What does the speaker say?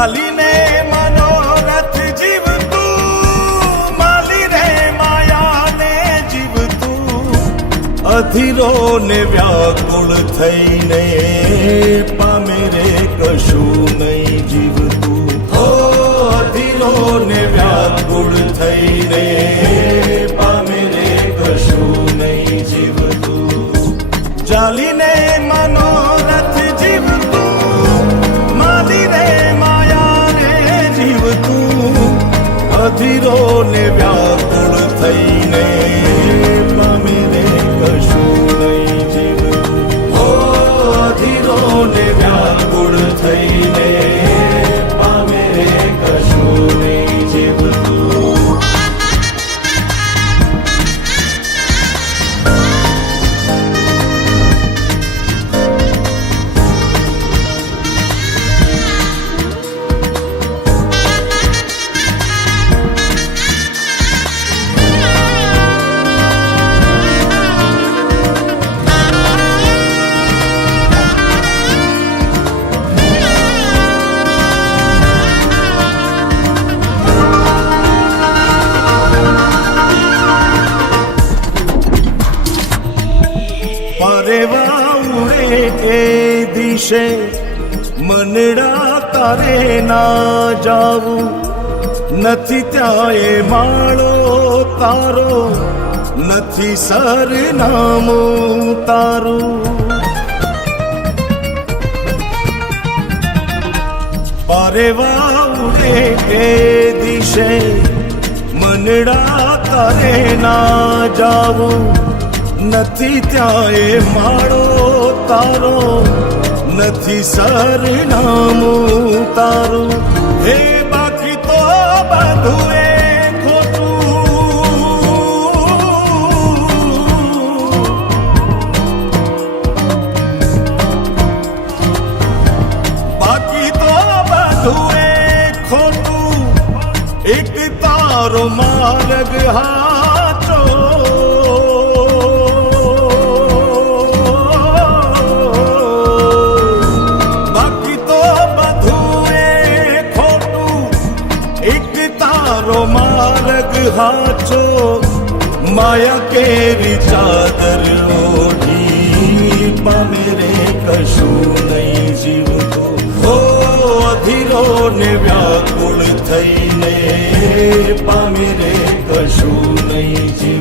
ચાલીને મનોરથ જીવતું, માલી રે માયાને જીવતું, અધીરો ને વ્યાકુળ થઈને પામે રે કશું નહીં જીવતું. હો અધીરો ને વ્યાકુળ થઈને પામે રે કશું નહીં જીવતું. ચાલીને મનોરથ જીવતું, માલી રે માયાને જીવતું, અધીરો ને વ્યાકુળ થઈને પામે રે કશું નહીં જીવતું. હો અધીરો ને વ્યાકુળ થઈને પામે રે કશું નહીં જીવતું. પરેવા ઉડે એ દિશે મનડા તારે ના જાવું, નથી ત્યાં એ માળો તારો, નથી સરનામું તારું. પરેવા ઉડે એ દિશે મનડા તારે ના જાવું, નથી ત્યાં એ માળો તારો, નથી સરનામું તારું. હે બાકી તો બધું એ ખોટું, બાકી તો બધું એ ખોટું, એક તારો માર્ગ હાચો. માર્ગ હાચો, માયા કેરી ચાદર ઓઢી પામે રે કશું નહીં જીવતું. હો અધીરો ને વ્યાકુળ થઈને પામે રે કશું નહીં જીવતું.